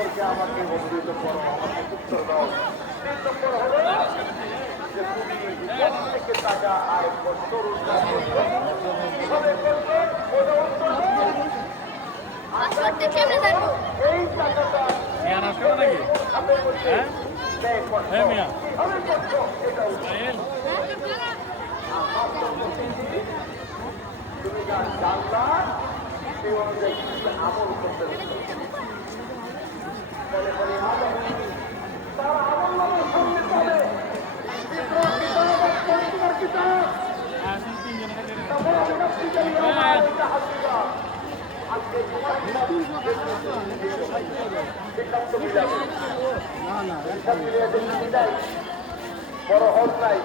সম্পর্কে আমাকে অবহিত করো, আমাকে উত্তর দাও। 3 নম্বর হলো যে তুমি প্রত্যেকে টাকা আর কষ্ট রোজগার করছো, কিভাবে করছো ওটা উত্তর দাও। এই টাকাটা হাতের মধ্যে ব্যয় করছো, কিভাবে করছো এটা উত্তর। তুমি যা জানলা সেই অনুযায়ী আমল করতে তার আমল নামের সামনে পাবে বড় হল নাই